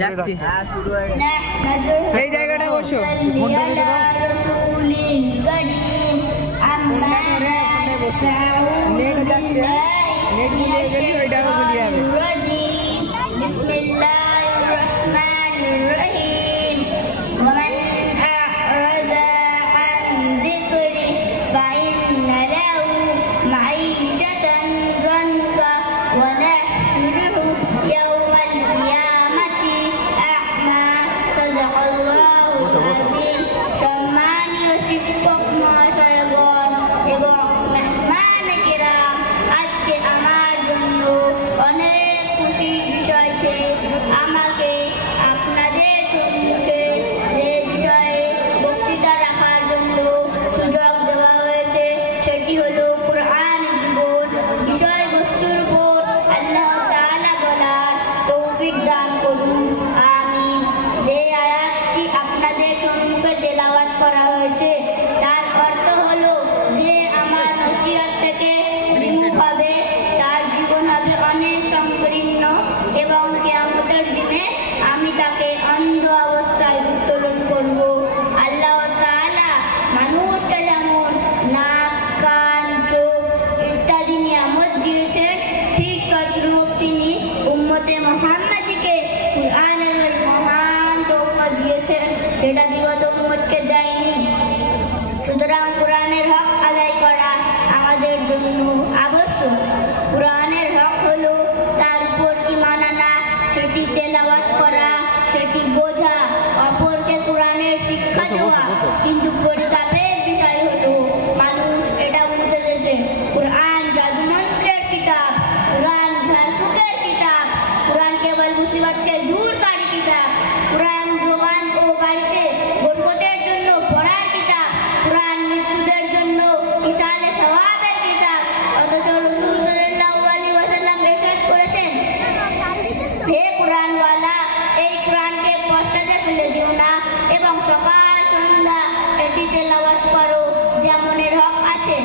যাচ্ছি। এই জায়গাটা বসো। ফোনটা ধরে ওখানে বসো। নেট যাচ্ছে, নেট গুলিয়ে গেলে ওইটাও গুলিয়ে যাবে। সম্মানীয় শিক্ষক মহাশয়গণ এবং মেহমানে কিরাম, আজকে আমার জন্য অনেক খুশির বিষয় যে আমাকে আপনাদের সম্মুখে যে বিষয়ে বক্তৃতা রাখার জন্য সুযোগ দেওয়া হয়েছে সেটি হলো কুরআন জীবন। বিষয়বস্তুর উপর আল্লাহ তাআলা বলার তৌফিক দান করুন, আমিন। যে আয়াতটি আপনাদের সম্মুখে তেলাওয়াত করা হয়েছে তার অর্থ হলো যে আমার নসিহত থেকে বিমুখ হবে তার জীবন হবে অনেক সংকীর্ণ এবং কিয়ামতের দিনে আমি তাকে অন্ধ অবস্থায় উত্তোলন করব। আল্লাহ তাআলা মানুষকে যেমন নাক, কান, চোখ ইত্যাদি নিয়ামত দিয়েছেন, ঠিক তদ্রূপ তিনি উম্মতে মুহাম্মাদীকে কুরআনের ওই মহান তোহফা দিয়েছেন যেটা বিগত উম্মতকে দেয়নি। সুতরাং কোরআনের হক আদায় করা আমাদের জন্য আবশ্যক। কোরআনের হক হলো তার উপর ঈমান আনা, সেটি তেলাওয়াত করা, সেটি বোঝা, অপরকে কোরআনের শিক্ষা দেওয়া। কিন্তু পরিতাপের বিষয় হলো মানুষ এটা বুঝতে যে কোরআন জাদুমন্ত্রের কিতাব, কোরআন ঝাড়ফুঁকের কিতাব, কোরআন কেবল মুসিবতকে দূরকারী কিতাব, কোরআন দোকান ও বাড়িতে বরকতের জন্য পড়ার কিতাব, কোরআন মৃত্যুদের জন্য ইসালে সওয়াবের কিতাব। অথচ রাসূল সাল্লাল্লাহু আলাইহি ওয়াসাল্লাম ইরশাদ করেছেন, হে কোরআনওয়ালা, এই কোরআনকে পশ্চাতে ফেলে দিও না এবং সকাল সন্ধ্যা এটি তেলাওয়াত করো। যেমন এর হক আছে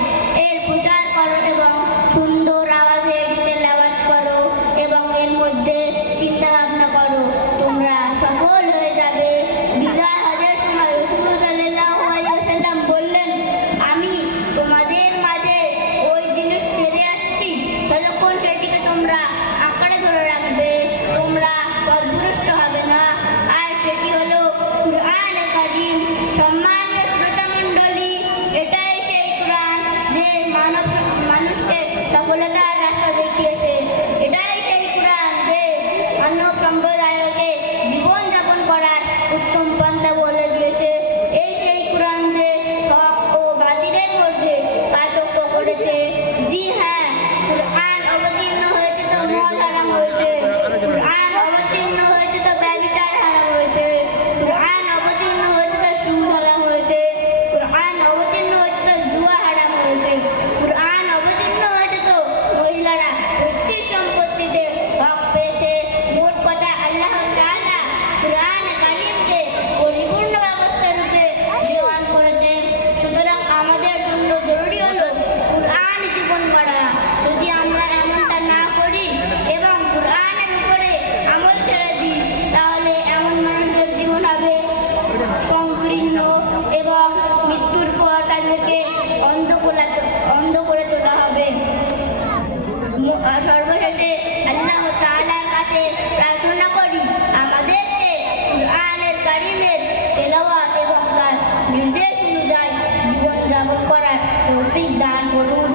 এর প্রচার করো এবং সুন্দর আওয়াজে এটি তেলাওয়াত করো এবং এর মধ্যে চিন্তা ভাবনা করো, তোমরা সফল হয়ে যাবে। বিদায় হজের সময় রাসূল সাল্লাল্লাহু আলাইহি ওয়াসাল্লাম বললেন, আমি তোমাদের মাঝে ওই জিনিস ছেড়ে যাচ্ছি যতক্ষণ সেটিকে তোমরা আঁকড়ে ধরে রাখবে তোমরা পথভ্রষ্ট হবে না, আর সেটি হলো কুরআনে কারীম। সম্মানীয় শ্রোতা মণ্ডলী, এটাই সেই কোরআন যে মানুষকে সফলতার রাস্তা দেখিয়েছে। এটাই সেই কোরআন যে মানব সম্প্রদায়কে জীবন যাপন করার উত্তম পন্থা বলে দিয়েছে। এই সেই কোরআন যে হক ও বাতিলের মধ্যে পার্থক্য করেছে। জি হ্যাঁ, কোরআন অবতীর্ণ হয়েছে তো মদ হারাম হয়েছে, কোরআন অবতীর্ণ হয়েছে তো ব্যভিচার হারাম হয়েছে, কোরআন অবতীর্ণ হয়েছে তো সুদ হারাম হয়েছে, কোরআন অবতীর্ণ হয়েছে তো জুয়া হারাম হয়েছে, কোরআন অবতীর্ণ হয়েছে তো মহিলারা পৈতৃক সম্পত্তিতে হক পেয়েছে। মোট কথা আল্লাহ তাআলা কুরআনে কারীমকে পরিপূর্ণ ব্যবস্থা রূপে প্রদান করেছেন। সুতরাং আমাদের জন্য জরুরি হলো কুরআন জীবন গড়া। যদি আমরা এমনটা না করি এবং কুরআনের উপরে আমল ছেড়ে দিই তাহলে এমন মানুষদের জীবন হবে সংকীর্ণ এবং মৃত্যুর পর তাদেরকে অন্ধ করে তোলা হবে। সর্বশেষে আল্লাহ তাআলার কাছে প্রার্থনা করি আমাদেরকে কুরআনের কারীমের তেলাওয়াত এবং তার নির্দেশ অনুযায়ী জীবন যাপন করার তৌফিক দান করুন।